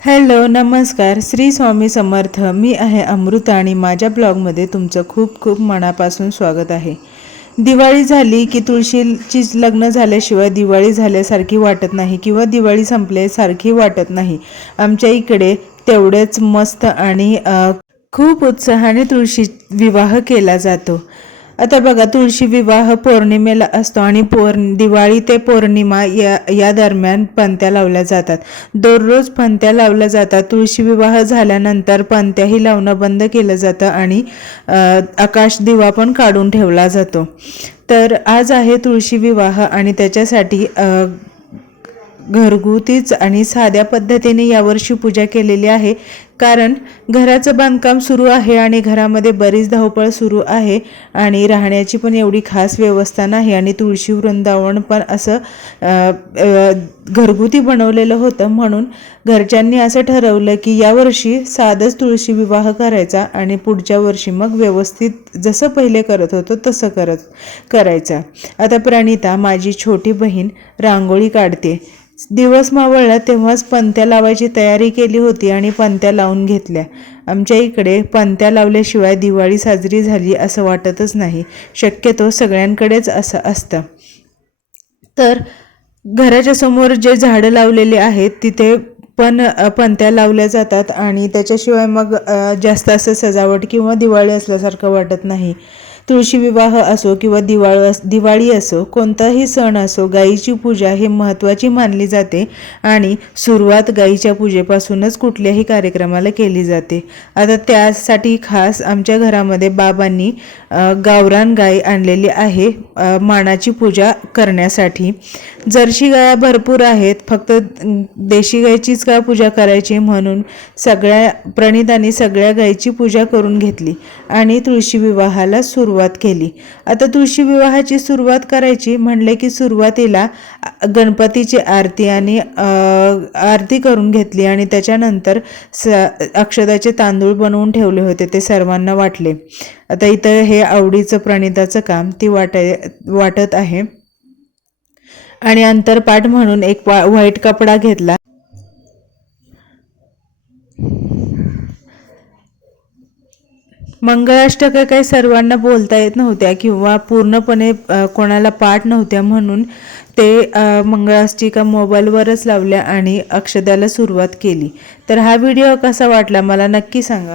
Hello नमस्कार. श्री स्वामी समर्थ. मी आहे अमृता आणि माझ्या ब्लॉगमध्ये तुमचं खूप खूप मनापासून स्वागत आहे. दिवाळी झाली की तुळशीची लग्न झाल्याशिवाय दिवाळी झाल्यासारखी वाटत नाही किंवा दिवाळी संपल्यासारखी वाटत नाही. आमच्या इकडे तेवढेच मस्त आणि खूप उत्साहाने तुळशी विवाह केला जातो. आता बघा तुळशी विवाह पौर्णिमेला असतो आणि पौर दिवाळी ते पौर्णिमा या या दरम्यान पंत्या लावल्या जातात. दररोज पंत्या लावल्या जातात. तुळशी विवाह झाल्यानंतर पंत्याही लावणं बंद केलं जातं आणि आकाश दिवा पण काढून ठेवला जातो. तर आज आहे तुळशी विवाह आणि त्याच्यासाठी घरगुतीच आणि साध्या पद्धतीने यावर्षी पूजा केलेली आहे. कारण घराचं बांधकाम सुरू आहे आणि घरामध्ये बरीच धावपळ सुरू आहे आणि राहण्याची पण एवढी खास व्यवस्था नाही आणि तुळशी वृंदावन पण असं घरगुती बनवलेलं होतं. म्हणून घरच्यांनी असं ठरवलं की यावर्षी साधंच तुळशी विवाह करायचा आणि पुढच्या वर्षी मग व्यवस्थित जसं पहिले करत होतो तसं करत करायचं. आता प्रणिता माझी छोटी बहीण रांगोळी काढते. दिवस मावळला तेव्हाच पंत्या लावायची तयारी केली होती आणि पंत्या लावून लावून घेतल्या. आमच्या इकडे पंत्या लावल्याशिवाय दिवाळी साजरी झाली असं वाटतच नाही. शक्यतो सगळ्यांकडेच असं असतं. तर घराच्या समोर जे झाडं लावलेले आहेत तिथे पण पंत्या लावल्या जातात आणि त्याच्याशिवाय मग जास्त असं सजावट किंवा दिवाळी असल्यासारखं वाटत नाही. तुळशी विवाह असो किंवा दिवाळ अस दिवाळी असो कोणताही सण असो गाईची पूजा ही महत्त्वाची मानली जाते आणि सुरुवात गाईच्या पूजेपासूनच कुठल्याही कार्यक्रमाला केली जाते. आता त्यासाठी खास आमच्या घरामध्ये बाबांनी गावरान गाय आणलेली आहे मानाची पूजा करण्यासाठी. जर्शी गाया भरपूर आहेत फक्त देशी गायचीच का पूजा करायची म्हणून सगळ्या प्रणितांनी सगळ्या गायीची पूजा करून घेतली आणि तुळशी विवाहाला सुरुवात केली. आता तुळशी विवाहाची सुरुवात करायची म्हणले की सुरुवातीला गणपतीची आरती आणि आरती करून घेतली आणि त्याच्यानंतर स अक्षदाचे तांदूळ बनवून ठेवले होते ते सर्वांना वाटले. आता इथं हे आवडीचं प्रणिताचं काम ती वाटाय वाटत आहे. आणि अंतरपाठ म्हणून एक वा व्हाईट कपडा घेतला. मंगळाष्टक काही सर्वांना बोलता येत नव्हत्या किंवा पूर्णपणे कोणाला पाठ नव्हत्या म्हणून ते मंगळाष्टिका मोबाईलवरच लावल्या आणि अक्षदाला सुरुवात केली. तर हा व्हिडिओ कसा वाटला? मला नक्की सांगा.